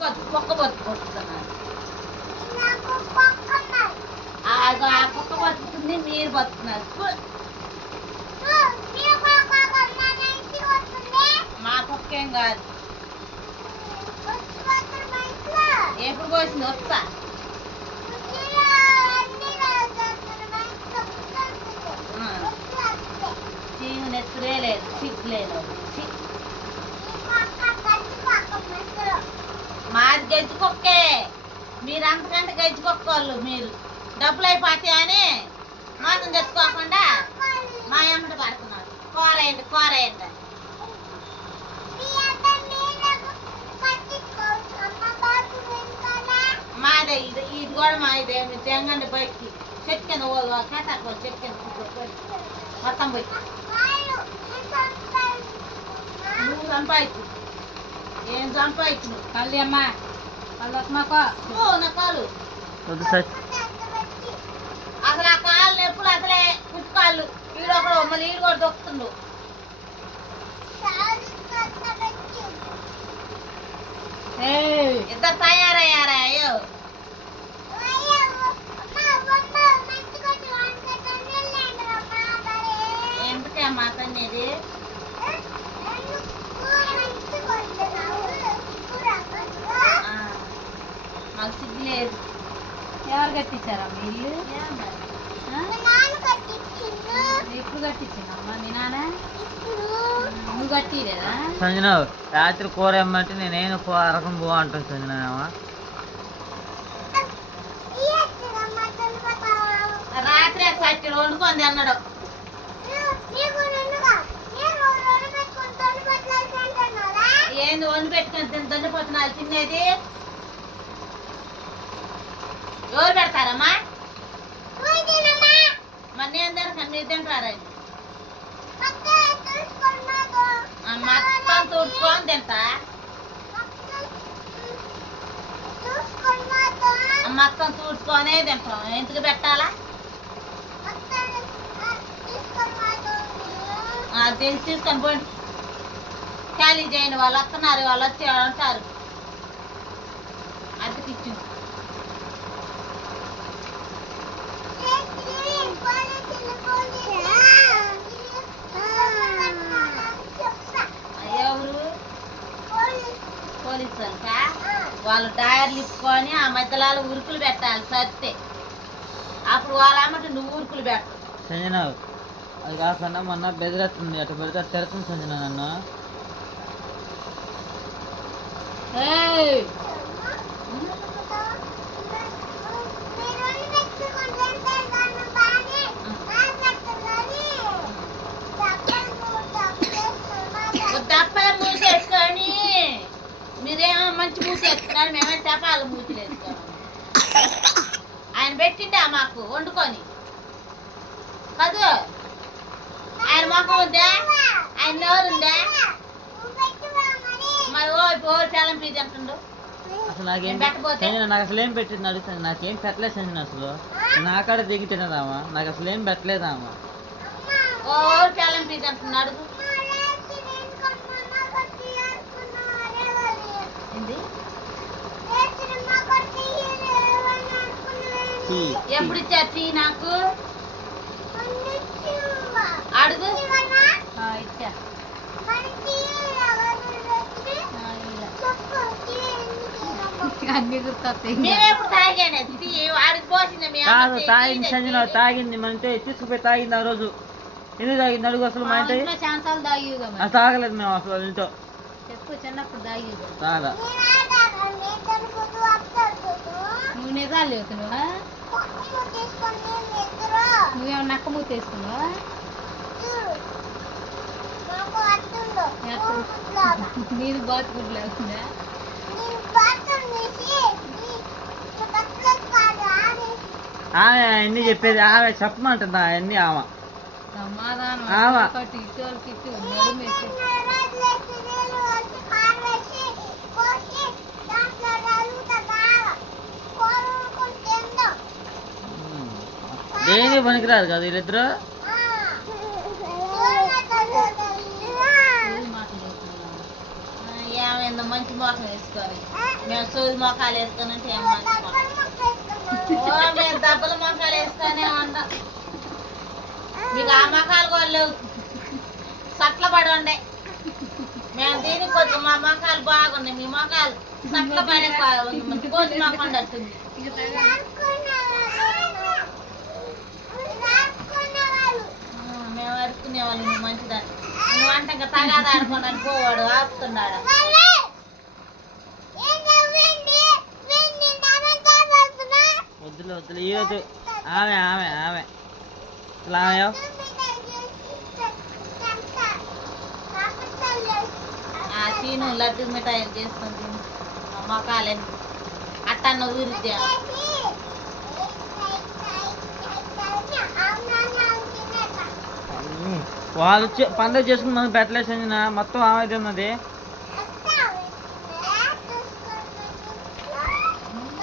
కుక్క బతుకుతున్నారు. ఆ కుక్క బతుకుతుంది, మీరు బతుకుతున్నారు. మా కుక్క ఏం కాదు. ఎప్పుడు పోసింది వస్తా. చీము నెత్తురే లేదు, సిగ్గు లేదు. మాది గజ్జి కుక్కే, మీరు అంతకంటే గజ్జి కుక్కోళ్ళు. మీరు డబ్బులు అయిపోతాయని మాసం తెచ్చుకోకుండా మా ఎమ్మట పడుతున్నారు. కూరేయండి కూరేయండి. మాదే ఇది కూడా మాదే. తెంగండి బయటికి చెట్టు కింద కేటాకు చెట్టు కింద మొత్తం పోయి నువ్వు సంపాదించు. ఏం సంపాదించు కళ్ళు అమ్మా కళ్ళు నా కాలు అసలు ఆ కాళ్ళు నొప్పులు అసలే పుట్టుకాళ్ళు. ఈడొకడు మళ్ళీ ఈడు కూడా దొక్కుతుండు. ఇద్దరు తయారయ్యారా? అయ్యో ఎందుకే మా తన్నేది? మాకు సిగ్గు లేదు. ఎవరు కట్టించారా మీ ఇల్లు? ఎప్పుడు కట్టించిందమ్మా మీ నాన్న? నువ్వు కట్టిలేదా? సంజన రాత్రి కూర ఏమంటే నేనేను రకం పో అంటాను. సంజన రాత్రి సచ్చి వండుకుంది అన్నాడు. ఏంది వండి పెట్టుకుని దొండిపోతున్నారు తినేది? ఎవరు పెడతారమ్మా? మరి నేను తినక మీరు తింటారా? మొత్తం తుడుచుకొని తింటా. మొత్తం తుడుచుకొనే తింటాం. ఎందుకు పెట్టాలా? తీసుకొని పోండి. ఖాళీ చేయండి. వాళ్ళు వస్తున్నారు, వాళ్ళు వచ్చి అంటారు అద్దెకిచ్చు. ఎవరు? పోలీసు వాళ్ళు డయర్లు ఇప్పుకొని ఆ మధ్యలో ఉరుకులు పెట్టాలి సత్తే. అప్పుడు వాళ్ళ అమ్మట నువ్వు ఉరుకులు పెట్టు. సంజన అది కాకుండా మొన్న బెదిరేస్తుంది. అటు పెడితే తిరుగుతుంది సంజన నన్ను. దప్పలు మూసేసుకొని మీరేమో మంచి మూసేసుకున్నారు, మేమే చపాలు మూతులు వేసుకున్నాం. ఆయన పెట్టిండా మాకు వండుకొని కదూ? ఆయన మొఖం ఉందా? ఆయన నోరుందా? మరి ఓ చాలం పీజ అంటుండు. అసలు నాకేం సంజన నాకు అసలు ఏం పెట్టింది అడుగుతాను. నాకేం పెట్టలేదు సంజన. అసలు నాకాడ దిగి తినదామా? నాకు అసలు ఏం పెట్టలేదామా? ఓ చాలం పీజ అంటున్నాడు. ఎప్పుడు ఇచ్చారు నాకు? అడుగు. ఇచ్చా. తాగింది సంజన, తాగింది. అంటే తీసుకుపోయి తాగింది ఆ రోజు. ఎందుకు తాగింది అడుగు. అసలు మా ఇంట్లో తాగలేదు మేము అసలు. ఇంట్లో చిన్నప్పుడు తాగా. నువ్వు నిజాలు చెబుతున్నావా? నువ్వేమో నక్క మూతేసుకున్నావా? నేను బాత్రూమ్ లేకుండా ఆమె అన్ని చెప్పేది. ఆమె చెప్పమంటుందా అన్ని? ఆమె సమాధానం దేని పనికిరాదు కదా వీళ్ళిద్దరు. మంచి మంచి మొఖం వేసుకొని మేము సూది మొఖాలు వేసుకొని అంటే ఏం మంచి మొఖం. ఓ మేము దెబ్బల మొఖాలు వేసుకొనే ఉంటాం. మీకు ఆ మొఖాలు కూడా లేవు, సట్ల పడి ఉండే. మేము దీనికి కొంచెం మా మొఖాలు బాగున్నాయి, మీ మొఖాలు సట్ల పడి కోసి మొఖం ఉండట్టుంది. మేము అరుకునే వాళ్ళు నువ్వు మంచిదాన్ని. నువ్వు అంటే ఇంకా తగాదా ఆడుకోనని పోవాడు ఆపుతున్నాడు. వద్దులే వద్దులే ఈరోజు ఆమె ఆమె ఆమె ఇలా ఆ చీను లడ్డు మిఠాయిలు చేసుకొని తిని మొక్కలని అట్టన్న ఊరిద్దా. వాళ్ళు పండుగ చేసుకుని మనం పెట్టలేదు సంజన, మొత్తం ఆమె తిన్నది.